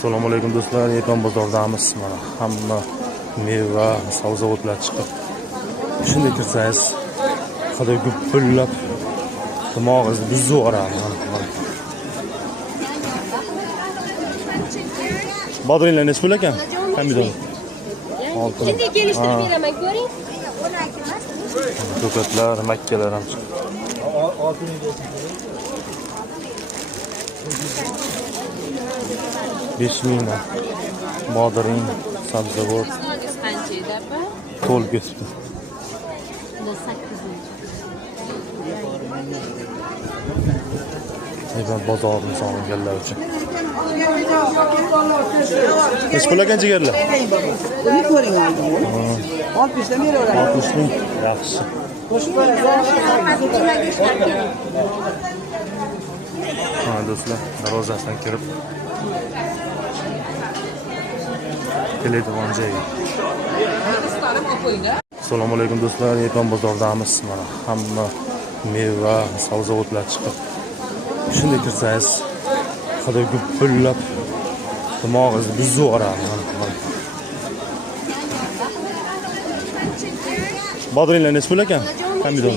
Assalomu alaykum do'stlar, Yapon bozoridamiz. Mana hamma meva, sabzavotlar chiqib. Shunday kirsangiz, xudo gupullab dimog'ingizni buzib yuboradi. Bodringlar nech pul ekan? Pomidor. Endi kelishtirib beraman, ko'ring. Ko'katlar, makkalar ham chiqdi. 5.000 dan. Bodring, sabzavot Qancha edi, apa? to'lib ketibdi. 8. Ayban bozorni sog'inganlar uchun. Nech pul ekan jigarlar? Buni ko'ring oldin. 60 dan beraveradi. 60 ming. Yaxshi. Ha do'stlar, darvozasidan kirib keladigan joy. Assalomu alaykum do'stlar, Yapon bozoridamiz. Mana hamma meva, sabzavotlar chiqib. Shunday kirsangiz, xudo gupullab dimog'ingizni buzib yuboradi. Bodringlar nech pul ekan? Pomidor.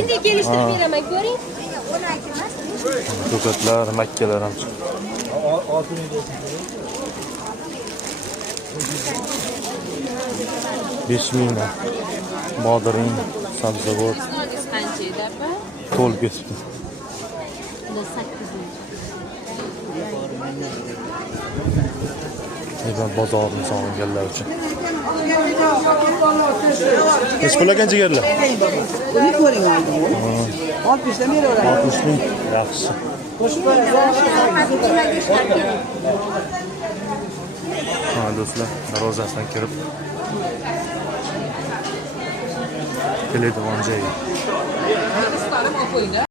Endi kelishtirib beraman, ko'ring. Ko'katlar, makkalar ham chiqdi. 5.000 dan. Bodring, sabzavot Qancha edi, apa? to'lib ketibdi. 8. Ayban bozorni sog'inganlar uchun. Nech pul ekan jigarlar? Buni ko'ring oldin. 60 dan beraveradi. 60 ming. Yaxshi. Ha do'stlar, darvozasidan kirib keladigan joy.